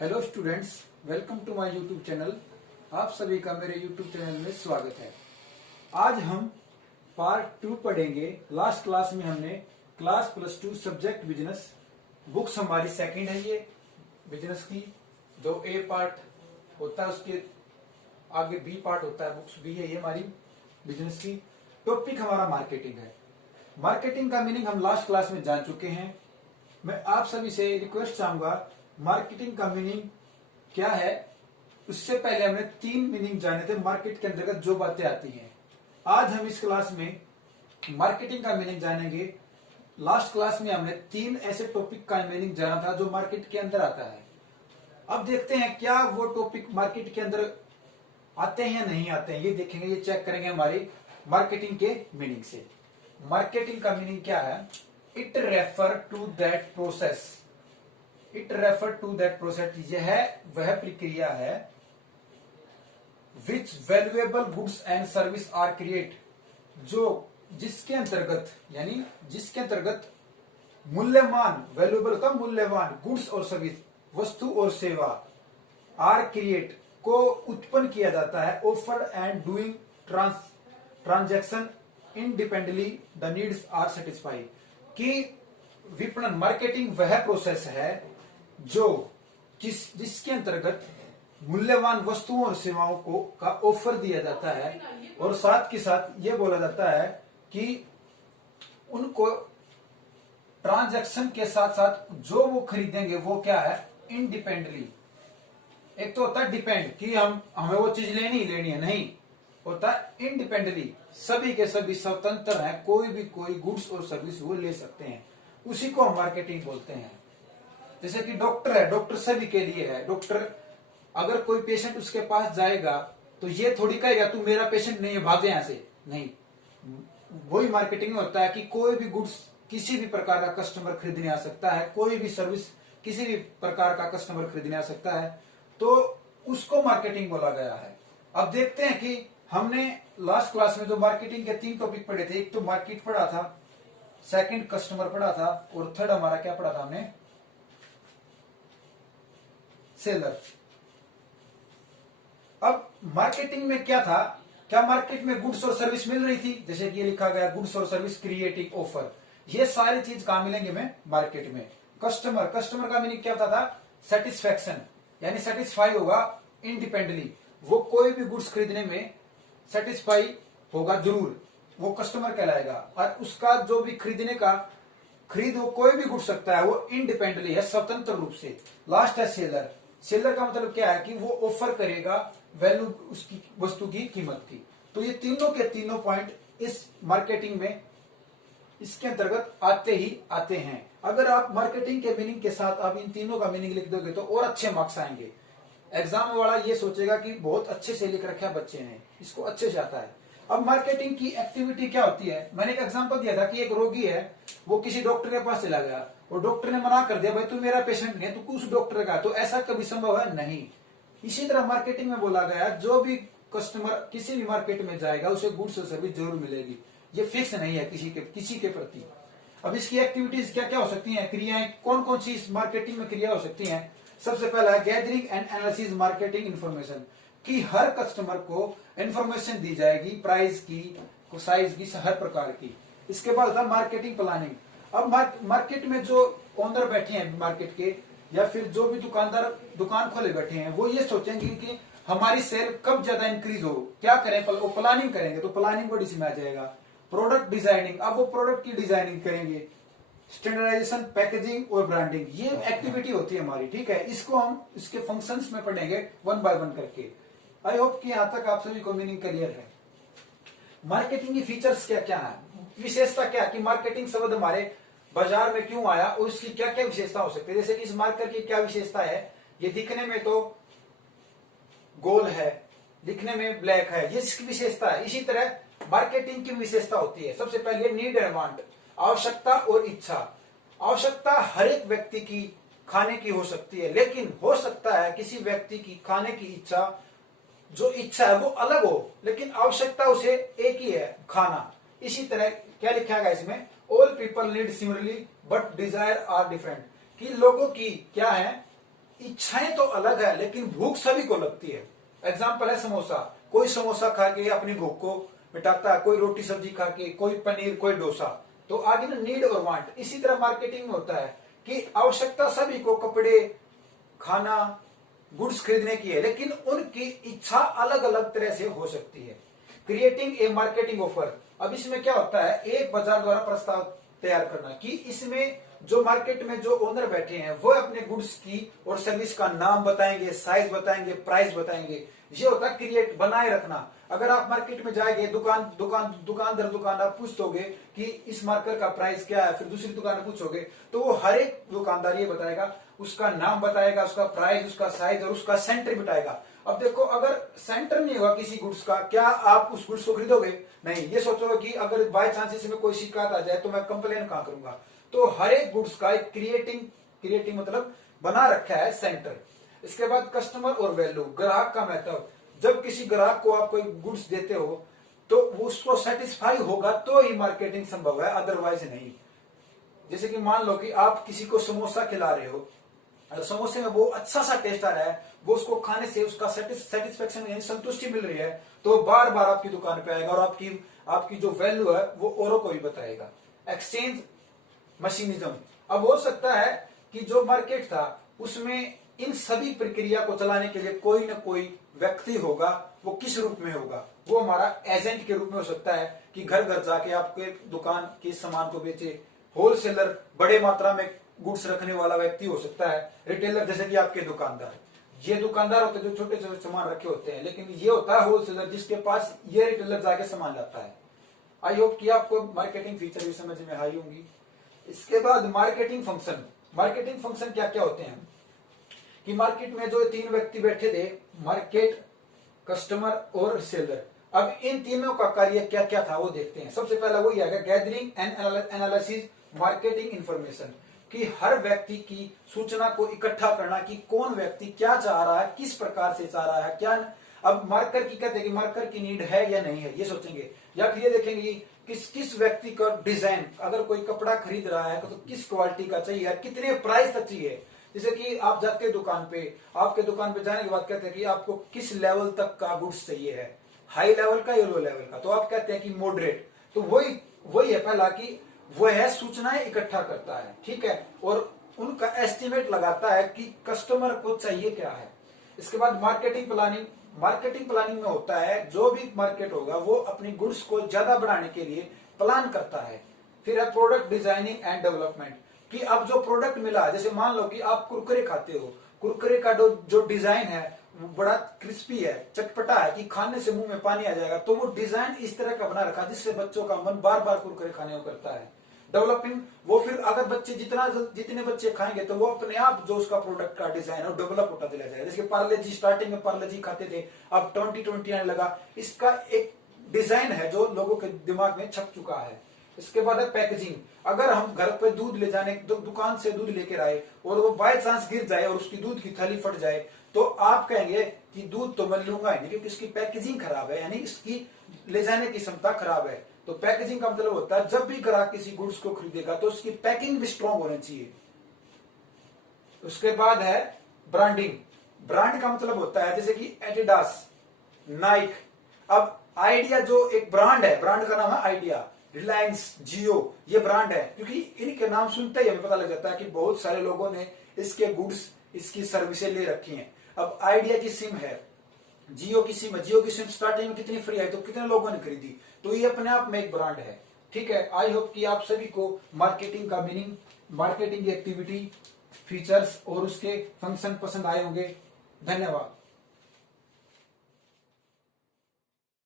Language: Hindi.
Hello students, welcome to my YouTube channel. आप सभी का मेरे यूट्यूब चैनल में स्वागत है। आज हम पार्ट 2 पढ़ेंगे। लास्ट क्लास में हमने क्लास +2 सब्जेक्ट बिजनेस, बुक्स हमारी सेकंड है ये बिजनेस की। जो ए पार्ट होता है उसके आगे बी पार्ट होता है, बुक्स बी है ये हमारी बिजनेस की। टॉपिक हमारा मार्केटिंग है। मार्केटिंग का मीनिंग हम लास्ट क्लास में जान चुके हैं। मैं आप सभी से रिक्वेस्ट चाहूंगा, मार्केटिंग का मीनिंग क्या है उससे पहले हमने 3 मीनिंग जाने थे मार्केट के अंतर्गत जो बातें आती हैं। आज हम इस क्लास में मार्केटिंग का मीनिंग जानेंगे। लास्ट क्लास में हमने 3 ऐसे टॉपिक का मीनिंग जाना था जो मार्केट के अंदर आता है। अब देखते हैं क्या वो टॉपिक मार्केट के अंदर आते हैं या नहीं आते हैं, ये देखेंगे, ये चेक करेंगे हमारी मार्केटिंग के मीनिंग से। मार्केटिंग का मीनिंग क्या है? It refer to that process. It refer to that process, यह वह प्रक्रिया है which valuable goods and service are create, जो जिसके अंतर्गत यानी जिसके अंतर्गत मूल्यवान, वैल्यूएबल का मूल्यवान, गुड्स और सर्विस, वस्तु और सेवा, आर क्रिएट को उत्पन्न किया जाता है, offered and doing transaction independently the needs are satisfy. कि विपणन, मार्केटिंग वह प्रोसेस है जो जिसके अंतर्गत मूल्यवान वस्तुओं और सेवाओं को का ऑफर दिया जाता है और साथ के साथ ये बोला जाता है कि उनको ट्रांजैक्शन के साथ साथ जो वो खरीदेंगे वो क्या है, इंडिपेंडेंटली। एक तो होता है डिपेंड कि हमें वो चीज लेनी है, नहीं होता इंडिपेंडेंटली, सभी के सभी स्वतंत्र हैं, कोई भी कोई गुड्स और सर्विस वो ले सकते हैं, उसी को हम मार्केटिंग बोलते हैं। जैसे कि डॉक्टर है, डॉक्टर सभी के लिए है। डॉक्टर अगर कोई पेशेंट उसके पास जाएगा तो ये थोड़ी कहेगा तू मेरा पेशेंट नहीं है, भाग जा यहां से, नहीं। वही मार्केटिंग में होता है कि कोई भी गुड्स किसी भी प्रकार का कस्टमर खरीदने आ सकता है, कोई भी सर्विस किसी भी प्रकार का कस्टमर खरीदने आ सकता है, तो उसको मार्केटिंग बोला गया है। अब देखते हैं कि हमने लास्ट क्लास में जो मार्केटिंग के 3 टॉपिक पढ़े थे, एक तो मार्केट पढ़ा था, सेकंड कस्टमर पढ़ा था और थर्ड हमारा क्या पढ़ा था हमने, सेलर। अब मार्केटिंग में क्या था, क्या मार्केट में गुड्स और सर्विस मिल रही थी, जैसे कि ये लिखा गया गुड्स और सर्विस क्रिएटिंग ऑफर, ये सारी चीज कहां मिलेंगे में, मार्केट में। कस्टमर, कस्टमर का मीनिंग क्या होता था, सेटिस्फैक्शन, यानी सेटिस्फाई होगा इंडिपेंडेंटली, वो कोई भी गुड्स खरीदने में सेटिस्फाई होगा जरूर, वो कस्टमर कहलाएगा। और उसका जो भी खरीदने का खरीद वो कोई भी गुड सकता है, वो इंडिपेंडेंटली है, स्वतंत्र रूप से। लास्ट है सेलर। सेलर का मतलब क्या है कि वो ऑफर करेगा वैल्यू, उसकी वस्तु की कीमत की। तो ये तीनों के तीनों पॉइंट इस मार्केटिंग में इसके अंतर्गत आते ही आते हैं। अगर आप मार्केटिंग के मीनिंग के साथ आप इन तीनों का मीनिंग लिख दोगे तो और अच्छे मार्क्स आएंगे। एग्जाम वाला ये सोचेगा कि बहुत अच्छे से लिख रखा है बच्चे ने, इसको अच्छे से आता है। अब मार्केटिंग की एक्टिविटी क्या होती है, मैंने एक एग्जांपल दिया था कि एक रोगी है, वो किसी डॉक्टर के पास चला गया और डॉक्टर ने मना कर दिया, भाई तू मेरा पेशेंट नहीं है, तू उस डॉक्टर का। तो ऐसा कभी संभव है नहीं। इसी तरह मार्केटिंग में बोला गया, जो भी कस्टमर किसी भी मार्केट में जाएगा उसे गुड्स और सर्विस जरूर मिलेगी, ये फिक्स नहीं है किसी के प्रति। अब इसकी एक्टिविटीज क्या क्या हो सकती हैं, क्रियाएं कौन कौन सी इस मार्केटिंग में क्रिया हो सकती हैं। सबसे पहला है gathering and analysis marketing information, कि हर कस्टमर को इन्फॉर्मेशन दी जाएगी, प्राइस की, साइज की, हर प्रकार की। इसके बाद था मार्केटिंग प्लानिंग। अब मार्केट में जो ओनर बैठे हैं मार्केट के, या फिर जो भी दुकानदार दुकान खोले बैठे हैं, वो ये सोचेंगे कि हमारी सेल कब ज्यादा इंक्रीज हो, क्या करें, वो प्लानिंग करेंगे। तो प्लानिंग वर्ड इसमें आ जाएगा। प्रोडक्ट डिजाइनिंग, अब वो प्रोडक्ट की डिजाइनिंग करेंगे। स्टैंडर्डाइजेशन, पैकेजिंग और ब्रांडिंग, ये एक्टिविटी होती है हमारी, ठीक है। इसको हम इसके फंक्शंस में पढ़ेंगे 1 बाय 1 करके। आई होप कि यहां तक आप सभी को मीनिंग क्लियर है। मार्केटिंग की फीचर्स क्या क्या है, विशेषता क्या, कि मार्केटिंग शब्द हमारे बाजार में क्यों आया और इसकी क्या क्या विशेषता हो सकती है। जैसे कि इस मार्कर की क्या विशेषता है, ये दिखने में तो गोल है, दिखने में ब्लैक है, ये इसकी विशेषता है। इसी तरह मार्केटिंग की विशेषता होती है। सबसे पहले नीड एंड वांट, आवश्यकता और इच्छा। आवश्यकता हर एक व्यक्ति की खाने की हो सकती है, लेकिन हो सकता है किसी व्यक्ति की खाने की इच्छा, जो इच्छा है वो अलग हो, लेकिन आवश्यकता उसे एक ही है, खाना। इसी तरह क्या लिखा गया इसमें, all people need similarly but desire are different, कि लोगों की क्या है, इच्छाएं तो अलग है लेकिन भूख सभी को लगती है। एग्जाम्पल है समोसा, कोई समोसा खा के अपनी भूख को मिटाता है, कोई रोटी सब्जी खा के, कोई पनीर, कोई डोसा। तो आगे ना नीड और वांट। इसी तरह मार्केटिंग में होता है कि आवश्यकता सभी को कपड़े, खाना, गुड्स खरीदने की है, लेकिन उनकी इच्छा अलग अलग तरह से हो सकती है। Creating a marketing offer. अब इसमें क्या होता है, एक बाजार द्वारा प्रस्ताव तैयार करना कि इसमें जो मार्केट में जो ओनर बैठे हैं वो अपने गुड्स की और सर्विस का नाम बताएंगे, साइज बताएंगे, प्राइस बताएंगे। ये होता है क्रिएट, बनाए रखना। अगर आप मार्केट में जाएंगे, दुकान दर दुकान आप पूछोगे कि इस मार्कर का प्राइस क्या है, फिर दूसरी दुकान पूछोगे तो वो हर एक दुकानदार ये बताएगा, उसका नाम बताएगा, उसका प्राइस, उसका साइज और उसका सेंटर बताएगा। अब देखो, अगर सेंटर नहीं होगा किसी गुड्स का, क्या आप उस गुड्स को खरीदोगे? नहीं। ये सोचोगे कि अगर बाय चांस इसमें कोई शिकायत आ जाए तो मैं कंप्लेन कहां करूंगा? तो हर एक गुड्स का एक क्रिएटिंग मतलब बना रखा है सेंटर। इसके बाद कस्टमर और वैल्यू, ग्राहक का महत्व। जब किसी ग्राहक को आप कोई गुड्स देते हो तो उसको सेटिस्फाई होगा तो ही मार्केटिंग संभव है, अदरवाइज नहीं। जैसे कि मान लो कि आप किसी को समोसा खिला रहे हो, अगर समोसे में वो अच्छा सा टेस्ट आ रहा है, वो उसको खाने से उसका सेटिस्फेक्शन यानी संतुष्टि मिल रही है, तो बार बार आपकी दुकान पे आएगा और आपकी जो वैल्यू है वो औरों को भी बताएगा। एक्सचेंज मशीनिज्म। अब हो सकता है कि जो मार्केट था उसमें इन सभी प्रक्रिया को चलाने के लिए कोई ना कोई व्यक्ति होगा। वो किस रूप में होगा? वो हमारा एजेंट के रूप में हो सकता है कि घर घर जाके आपके दुकान के सामान को बेचे। होलसेलर, बड़े मात्रा में गुड्स रखने वाला व्यक्ति हो सकता है। रिटेलर, जैसे कि आपके दुकानदार, ये दुकानदार होते हैं जो छोटे छोटे सामान रखे होते हैं, लेकिन ये होता है होलसेलर जिसके पास ये रिटेलर जाके सामान लाता है। आई होप कि आपको मार्केटिंग फीचर भी समझ में आई होंगी। इसके बाद मार्केटिंग फंक्शन। मार्केटिंग फंक्शन क्या क्या होते हैं कि मार्केट में जो तीन व्यक्ति बैठे थे, मार्केट, कस्टमर और सेलर। अब इन तीनों का कार्य क्या क्या था वो देखते हैं। सबसे पहला वही आएगा gathering and analysis marketing information, कि हर व्यक्ति की सूचना को इकट्ठा करना कि कौन व्यक्ति क्या चाह रहा है, किस प्रकार से चाह रहा है, क्या। अब मार्कर की कहते हैं कि मार्कर की नीड है या नहीं है, ये सोचेंगे। या फिर ये देखेंगे किस व्यक्ति का डिजाइन, अगर कोई कपड़ा खरीद रहा है तो किस क्वालिटी का चाहिए, कितने प्राइस तक चाहिए। जैसे कि आप जाते हैं दुकान पे, आपके दुकान पे जाने के बाद कहते हैं कि आपको किस लेवल तक का गुड्स चाहिए है, हाई लेवल का या लो लेवल का, तो आप कहते हैं कि मॉडरेट। तो वही है पहला कि वह है सूचनाएं इकट्ठा करता है, ठीक है, और उनका एस्टिमेट लगाता है कि कस्टमर को चाहिए क्या है। इसके बाद मार्केटिंग प्लानिंग। मार्केटिंग प्लानिंग में होता है जो भी मार्केट होगा वो अपनी गुड्स को ज्यादा बढ़ाने के लिए प्लान करता है। फिर है प्रोडक्ट डिजाइनिंग एंड डेवलपमेंट, कि अब जो प्रोडक्ट मिला, जैसे मान लो कि आप कुरकुरे खाते हो, कुरकुरे का जो डिजाइन है वो बड़ा क्रिस्पी है, चटपटा है कि खाने से मुंह में पानी आ जाएगा, तो वो डिजाइन इस तरह का बना रखा जिससे बच्चों का मन बार बार कुरकुरे खाने को करता है। डेवलपिंग, वो फिर अगर बच्चे जितने बच्चे खाएंगे तो वो अपने आप जो उसका प्रोडक्ट का डिजाइन है वो डेवलप होता चला जाएगा। जैसे पार्ले जी, स्टार्टिंग में पार्ले जी खाते थे, अब 2020 आने लगा, इसका एक डिजाइन है जो लोगों के दिमाग में छप चुका है। इसके बाद है पैकेजिंग। अगर हम घर पे दूध ले जाने, दुकान से दूध लेकर आए और वो बाय चांस गिर जाए और उसकी दूध की थैली फट जाए, तो आप कहेंगे कि दूध तो मैं लूंगा ही नहीं क्योंकि इसकी पैकेजिंग खराब है, यानी इसकी ले जाने की क्षमता खराब है। तो पैकेजिंग का मतलब होता है जब भी ग्राहक किसी गुड्स को खरीदेगा तो उसकी पैकिंग भी स्ट्रांग होनी चाहिए। उसके बाद है ब्रांडिंग। ब्रांड का मतलब होता है जैसे कि एडिडास, नाइक। अब आइडिया जो एक ब्रांड है, ब्रांड का नाम है आइडिया, रिलायंस, जियो, ये ब्रांड है, क्योंकि इनके नाम सुनते ही हमें पता लग जाता है कि बहुत सारे लोगों ने इसके गुड्स, इसकी सर्विसेज ले रखी हैं। अब आइडिया की सिम है, जियो की सिम है, जियो की सिम स्टार्टिंग में कितनी फ्री आई तो कितने लोगों ने खरीदी, तो ये अपने आप में एक ब्रांड है, ठीक है। आई होप कि आप सभी को मार्केटिंग का मीनिंग, मार्केटिंग की एक्टिविटी, फीचर्स और उसके फंक्शन पसंद आए होंगे। धन्यवाद।